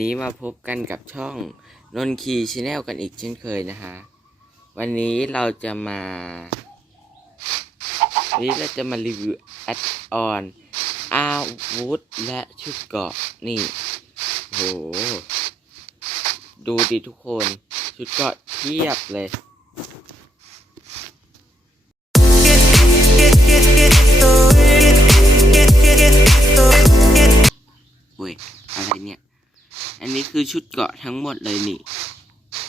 นี้มาพบกันกับช่องนนคีชแนลกันอีกเช่นเคยนะคะ วันนี้เราจะมาวันนี้เราจะมารีวิวแอดออนอาวุธและชุดเกราะนี่โหดูดิทุกคนชุดเกราะเทียบเลย นนี้คือชุดเกาะทั้งหมดเลยนี่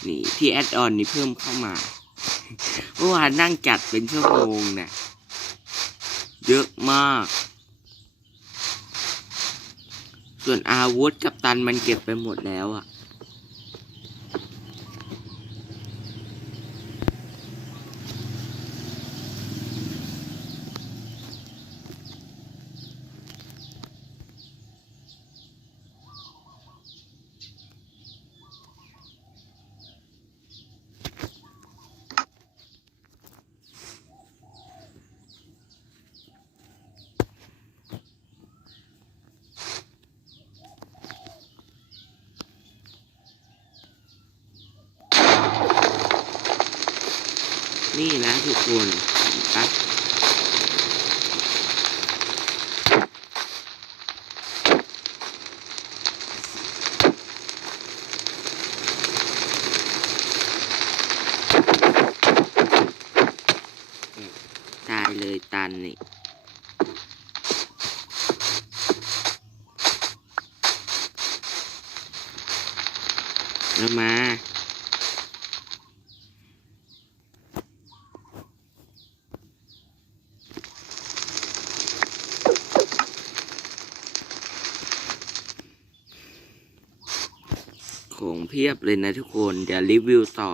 นี่ที่แอดออนนี่เพิ่มเข้ามาเมื่อวานนั่งจัดเป็นชั่วโมงนะ่ะเยอะมาก ส่วนอาวุธกับตันมันเก็บไปหมดแล้วอะ่ะ นี่นะทุกคนนปะตายเลยตันนี่แล้วมา ของเพียบเลยนะทุกคน เดี๋ยวรีวิวต่อ